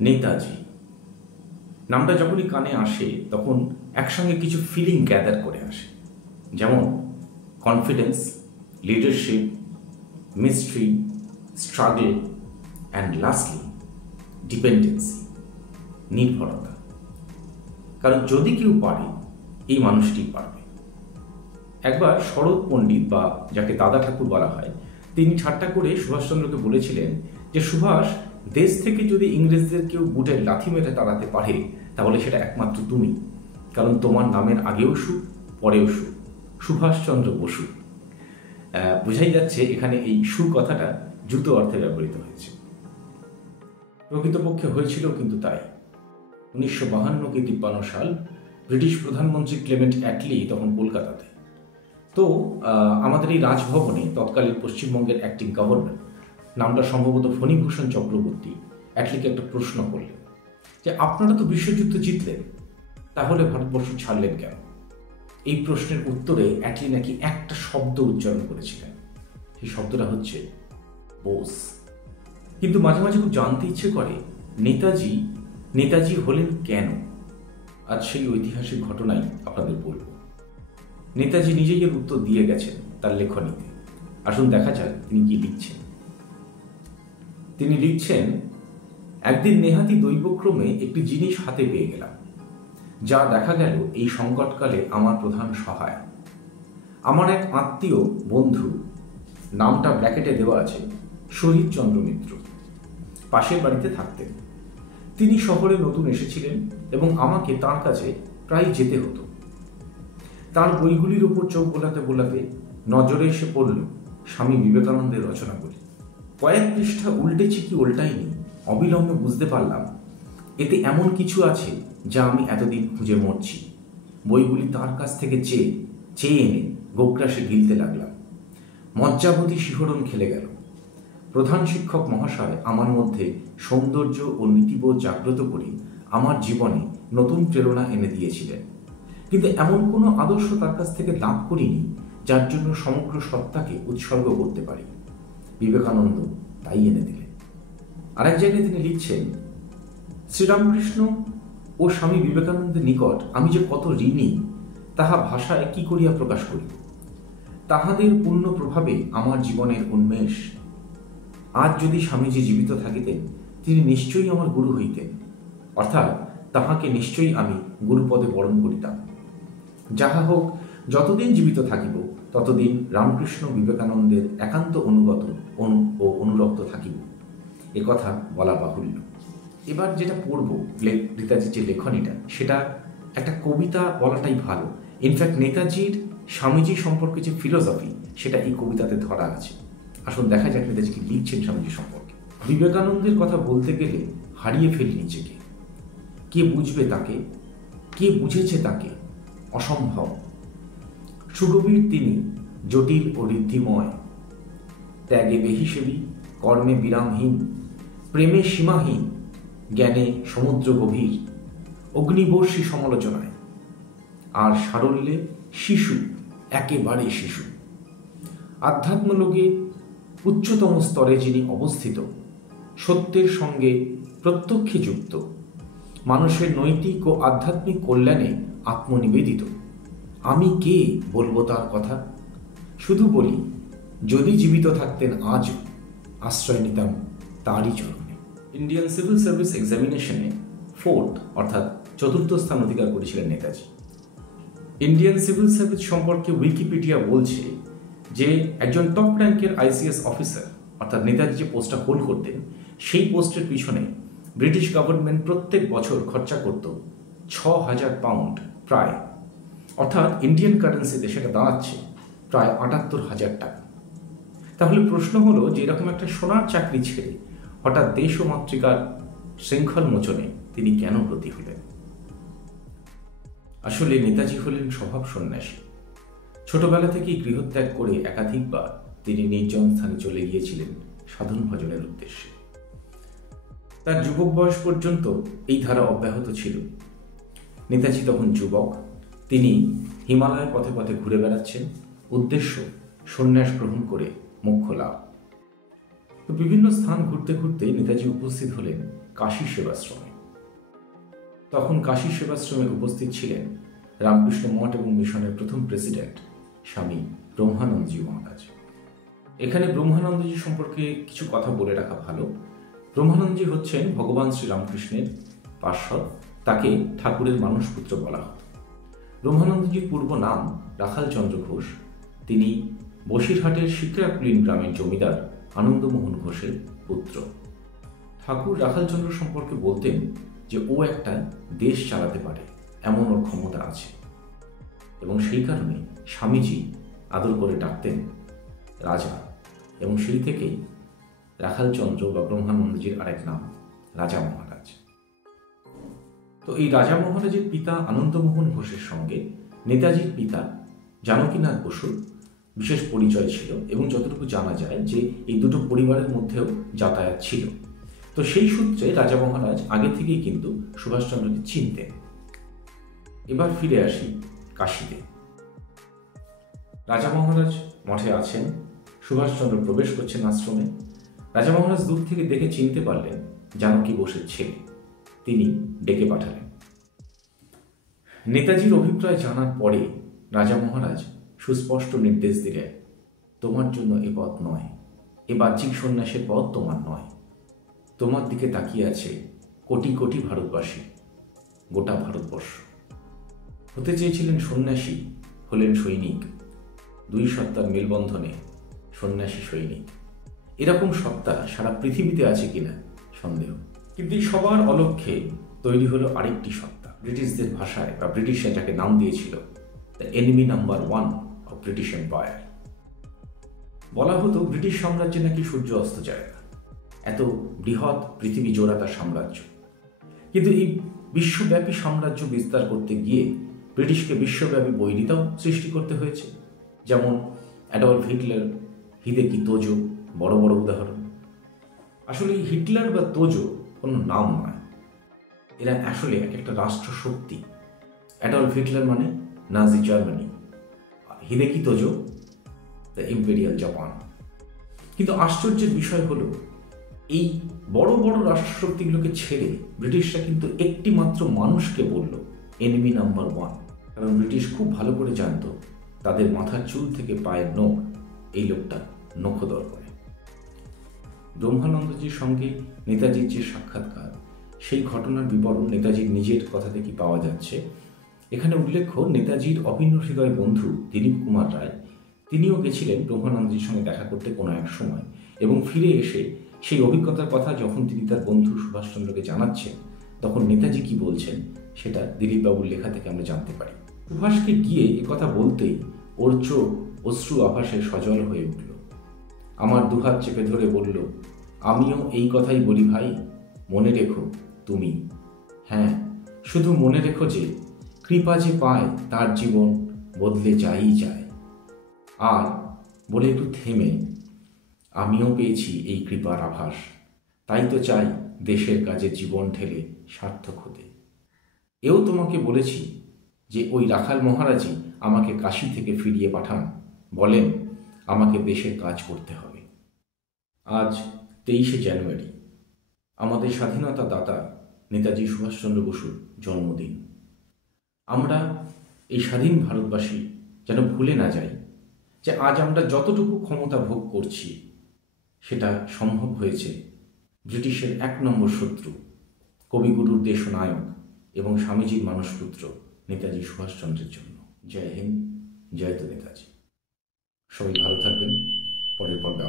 নেতাজি নামটা যখনই কানে আসে তখন একসঙ্গে কিছু ফিলিং গ্যাদার করে আসে, যেমন confidence, leadership, mystery, struggle and lastly dependency, নির্ভরতা। কারণ যদি কেউ পারে, এই মানুষটি পারবে। একবার শরৎ পণ্ডিত বা যাকে দাদা ঠাকুর বলা হয়, তিনি ঠাট্টা করে সুভাষচন্দ্রকে বলেছিলেন যে সুভাষ, দেশ থেকে যদি ইংরেজদের কেউ বুটের লাথি মেরে তাড়াতে পারে তাহলে সেটা একমাত্র তুমি, কারণ তোমার নামের আগেও সু, পরেও সু, সুভাষচন্দ্র বসু। বোঝাই যাচ্ছে এখানে এই সু কথাটা জুতো অর্থে ব্যবহৃত হয়েছে। প্রকৃতপক্ষে হয়েছিল কিন্তু তাই। 1952 কি 53 সাল, ব্রিটিশ প্রধানমন্ত্রী ক্লেমেন্ট অ্যাটলি তখন কলকাতাতে। তো আমাদের এই রাজভবনে তৎকালীন পশ্চিমবঙ্গের অ্যাক্টিং গভর্নর, নামটা সম্ভবত ফণীভূষণ চক্রবর্তী, অ্যাটলিকে একটা প্রশ্ন করলেন যে আপনারা তো বিশ্বযুদ্ধ জিতলেন, তাহলে ভারতবর্ষ ছাড়লেন কেন? এই প্রশ্নের উত্তরে অ্যাটলি নাকি একটা শব্দ উচ্চারণ করেছিলেন, সেই শব্দটা হচ্ছে বোস। কিন্তু মাঝে মাঝে খুব জানতে ইচ্ছে করে নেতাজি হলেন কেন। আজ সেই ঐতিহাসিক ঘটনাই আপনাদের বলব। নেতাজি নিজেই এর উত্তর দিয়ে গেছেন তার লেখনীতে। আসুন দেখা যাক তিনি কি লিখছেন। তিনি লিখছেন, একদিন নেহাতি দৈবক্রমে একটি জিনিস হাতে পেয়ে গেলাম, যা দেখা গেল এই সংকটকালে আমার প্রধান সহায়। আমার এক আত্মীয় বন্ধু, নামটা ব্র্যাকেটে দেওয়া আছে, শহীদচন্দ্র মিত্র, পাশের বাড়িতে থাকতেন। তিনি শহরে নতুন এসেছিলেন এবং আমাকে তার কাছে প্রায় যেতে হতো। তার বইগুলির উপর চোখ বোলাতে বোলাতে নজরে এসে পড়ল স্বামী বিবেকানন্দের রচনাগুলি। কয়েক পৃষ্ঠা উল্টেছি কি উল্টাইনি, অবিলম্বে বুঝতে পারলাম এতে এমন কিছু আছে যা আমি এতদিন খুঁজে মরছি। বইগুলি তার কাছ থেকে চেয়ে এনে গোগ্রাসে গিলতে লাগলাম। মজ্জাবতী শিহরণ খেলে গেল। প্রধান শিক্ষক মহাশয় আমার মধ্যে সৌন্দর্য ও নীতিবোধ জাগ্রত করে আমার জীবনে নতুন প্রেরণা এনে দিয়েছিলেন, কিন্তু এমন কোনো আদর্শ তার কাছ থেকে লাভ করিনি যার জন্য সমগ্র সত্তাকে উৎসর্গ করতে পারি। বিবেকানন্দ তাই এনে দিলেন। আরেক জায়গায় তিনি লিখছেন, শ্রীরামকৃষ্ণ ও স্বামী বিবেকানন্দের নিকট আমি যে কত ঋণী তাহা ভাষায় কি করিয়া প্রকাশ করি। তাহাদের পূর্ণ প্রভাবে আমার জীবনের উন্মেষ। আজ যদি স্বামীজি জীবিত থাকিতেন, তিনি নিশ্চয়ই আমার গুরু হইতেন, অর্থাৎ তাহাকে নিশ্চয়ই আমি গুরুপদে বরণ করিতাম। যাহা হোক, যতদিন জীবিত থাকিব ততদিন রামকৃষ্ণ বিবেকানন্দের একান্ত অনুগত ও অনুরক্ত থাকিব, এ কথা বলা বাহুল্য। এবার যেটা পড়ব, নেতাজির যে লেখনীটা, সেটা একটা কবিতা বলাটাই ভালো। ইনফ্যাক্ট নেতাজির স্বামীজি সম্পর্কে যে ফিলোসফি, সেটা এই কবিতাতে ধরা আছে। আসুন দেখা যাক নেতাজি কি লিখছেন স্বামীজি সম্পর্কে। বিবেকানন্দের কথা বলতে গেলে হারিয়ে ফেলি নিজেকে। কে বুঝবে তাকে, কে বুঝেছে তাকে, অসম্ভব। সুগভীর তিনি, জটিল ও ঋদ্ধিময়, ত্যাগে বেহিসেবী, কর্মে বিরামহীন, প্রেমে সীমাহীন, জ্ঞানে সমুদ্র গভীর, অগ্নিবর্ষী সমালোচনায়, আর সারল্যে শিশু, একেবারে শিশু। আধ্যাত্মলোকে উচ্চতম স্তরে যিনি অবস্থিত, সত্যের সঙ্গে প্রত্যক্ষে যুক্ত, মানুষের নৈতিক ও আধ্যাত্মিক কল্যাণে আত্মনিবেদিত। আমি কে বলবো তার কথা? শুধু বলি, যদি জীবিত থাকতেন আজও, আশ্রয় নিতাম তারই চরণে। ইন্ডিয়ান সিভিল সার্ভিস এক্সামিনেশনে 4th অর্থাৎ 4র্থ স্থান অধিকার করেছিলেন নেতাজি। ইন্ডিয়ান সিভিল সার্ভিস সম্পর্কে উইকিপিডিয়া বলছে যে একজন টপ র্যাঙ্কের আইসিএস অফিসার, অর্থাৎ নেতাজি যে পোস্টটা হোল্ড করতেন, সেই পোস্টের পিছনে ব্রিটিশ গভর্নমেন্ট প্রত্যেক বছর খরচা করত 6,000 পাউন্ড প্রায়, অর্থাৎ ইন্ডিয়ান কারেন্সিতে সেটা দাঁড়াচ্ছে প্রায় 78,000 টাকা। তাহলে প্রশ্ন হলো যে এরকম একটা সোনার চাকরি ছেড়ে হঠাৎ দেশ ও মাতৃকার শৃঙ্খল মোচনে তিনি কেন ব্রতী হলেন? আসলে নেতাজি হলেন স্বভাব সন্ন্যাসী। ছোটবেলা থেকেই গৃহত্যাগ করে একাধিকবার তিনি নির্জন স্থানে চলে গিয়েছিলেন সাধন ভজনের উদ্দেশ্যে। তার যুবক বয়স পর্যন্ত এই ধারা অব্যাহত ছিল। নেতাজি তখন যুবক, তিনি হিমালয়ের পথে পথে ঘুরে বেড়াচ্ছেন, উদ্দেশ্য সন্ন্যাস গ্রহণ করে মোক্ষ লাভ। তো বিভিন্ন স্থান ঘুরতে ঘুরতে নেতাজি উপস্থিত হলেন কাশী সেবাশ্রমে। তখন কাশী সেবাশ্রমে উপস্থিত ছিলেন রামকৃষ্ণ মঠ এবং মিশনের প্রথম প্রেসিডেন্ট স্বামী ব্রহ্মানন্দজি মহারাজ। এখানে ব্রহ্মানন্দজি সম্পর্কে কিছু কথা বলে রাখা ভালো। ব্রহ্মানন্দজি হচ্ছেন ভগবান শ্রীরামকৃষ্ণের পার্ষদ, তাকে ঠাকুরের মানসপুত্র বলা হত। ব্রহ্মানন্দজির পূর্ব নাম রাখালচন্দ্র ঘোষ। তিনি বসিরহাটের শিকরাকুলিন গ্রামের জমিদার আনন্দমোহন ঘোষের পুত্র। ঠাকুর রাখালচন্দ্র সম্পর্কে বলতেন যে ও একটা দেশ চালাতে পারে, এমন ওর ক্ষমতা আছে, এবং সেই কারণে স্বামীজি আদর করে ডাকতেন রাজা, এবং সেই থেকেই রাখালচন্দ্র বা ব্রহ্মানন্দজির আরেক নাম রাজা মহারাজ। তো এই রাজা মহারাজের পিতা আনন্দমোহন ঘোষের সঙ্গে নেতাজির পিতা জানকীনাথ বসুর বিশেষ পরিচয় ছিল, এবং যতটুকু জানা যায় যে এই দুটো পরিবারের মধ্যেও যাতায়াত ছিল। তো সেই সূত্রে রাজা মহারাজ আগে থেকেই কিন্তু সুভাষচন্দ্রকে চিনতেন। এবার ফিরে আসি কাশীতে। রাজা মহারাজ মঠে আছেন, সুভাষচন্দ্র প্রবেশ করছেন আশ্রমে। রাজা মহারাজ দূর থেকে দেখে চিনতে পারলেন জানকী বোসের ছেলে। তিনি ডেকে পাঠালেন। নেতাজির অভিপ্রায় জানার পরে রাজা মহারাজ সুস্পষ্ট নির্দেশ দিলেন, তোমার জন্য এ পথ নয়, এ বাহ্যিক সন্ন্যাসের পথ তোমার নয়। তোমার দিকে তাকিয়ে আছে কোটি কোটি ভারতবাসী, গোটা ভারতবর্ষ। হতে চেয়েছিলেন সন্ন্যাসী, হলেন সৈনিক। দুই সত্তার মেলবন্ধনে সন্ন্যাসী সৈনিক, এরকম সত্তা সারা পৃথিবীতে আছে কিনা সন্দেহ। কিন্তু এই সবার অলক্ষ্যে তৈরি হলো আরেকটি সত্তা, ব্রিটিশদের ভাষায় বা ব্রিটিশরা যাকে নাম দিয়েছিল the enemy number 1 of British empire. বলা হতো ব্রিটিশ সাম্রাজ্যে নাকি সূর্য অস্ত যায় না, এত বৃহৎ পৃথিবী জোড়া তার সাম্রাজ্য। কিন্তু এই বিশ্বব্যাপী সাম্রাজ্য বিস্তার করতে গিয়ে ব্রিটিশকে বিশ্বব্যাপী বৈরিতাও সৃষ্টি করতে হয়েছে। যেমন অ্যাডলফ হিটলার, হিদেকি তোজো বড় বড় উদাহরণ। আসলে এই হিটলার বা তোজো কোনো নাম নয়, এরা আসলে এক একটা রাষ্ট্রশক্তি। অ্যাডলফ হিটলার মানে নাজি জার্মানি, আর Hideki Tojo the imperial Japan. কিন্তু আশ্চর্যের বিষয় হলো এই বড় বড় রাষ্ট্রশক্তিগুলোকে ছেড়ে ব্রিটিশরা কিন্তু একটি মাত্র মানুষকে বলল এনিমি নাম্বার 1। কারণ ব্রিটিশ খুব ভালো করে জানতো তাদের মাথার চুল থেকে পায়ের নখ এই লোকটা নখদর করে। ব্রহ্মানন্দজির সঙ্গে নেতাজির যে সাক্ষাৎকার, সেই ঘটনার বিবরণ নেতাজির নিজের কথা থেকে পাওয়া যাচ্ছে। এখানে উল্লেখ্য, নেতাজির অভিন্ন হৃদয় বন্ধু দিলীপ কুমার রায়, তিনিও গেছিলেন ব্রহ্মানন্দজির সঙ্গে দেখা করতে কোনো এক সময়, এবং ফিরে এসে সেই অভিজ্ঞতার কথা যখন তিনি তার বন্ধু সুভাষচন্দ্রকে জানাচ্ছেন, তখন নেতাজি কি বলছেন সেটা দিলীপবাবুর লেখা থেকে আমরা জানতে পারি। সুভাষকে গিয়ে একথা বলতেই ওর চোখ অশ্রু আভাসে সজল হয়ে উঠল। আমার দুহাত চেপে ধরে বলল, আমিও এই কথাই বলি ভাই, মনে রেখো তুমি, হ্যাঁ শুধু মনে রেখো যে কৃপা যে পায় তার জীবন বদলে যাই যায়। আর বলে একটু থেমে, আমিও পেয়েছি এই কৃপার আভাস, তাই তো চাই দেশের কাজে জীবন ঢেলে সার্থক হতে। এও তোমাকে বলেছি যে ওই রাখাল মহারাজই আমাকে কাশী থেকে ফিরিয়ে পাঠান, বলেন আমাকে দেশের কাজ করতে হবে। আজ 23শে জানুয়ারি, আমাদের স্বাধীনতা দাতা নেতাজি সুভাষচন্দ্র বসুর জন্মদিন। আমরা এই স্বাধীন ভারতবাসী যেন ভুলে না যাই যে আজ আমরা যতটুকু ক্ষমতা ভোগ করছি সেটা সম্ভব হয়েছে ব্রিটিশের 1 নম্বর শত্রু, কবিগুরুর দেশনায়ক এবং স্বামীজির মানসপুত্র নেতাজি সুভাষচন্দ্রের জন্য। জয় হিন্দ, জয় তো নেতাজি। সবাই ভালো থাকবেন। পরের পর্বে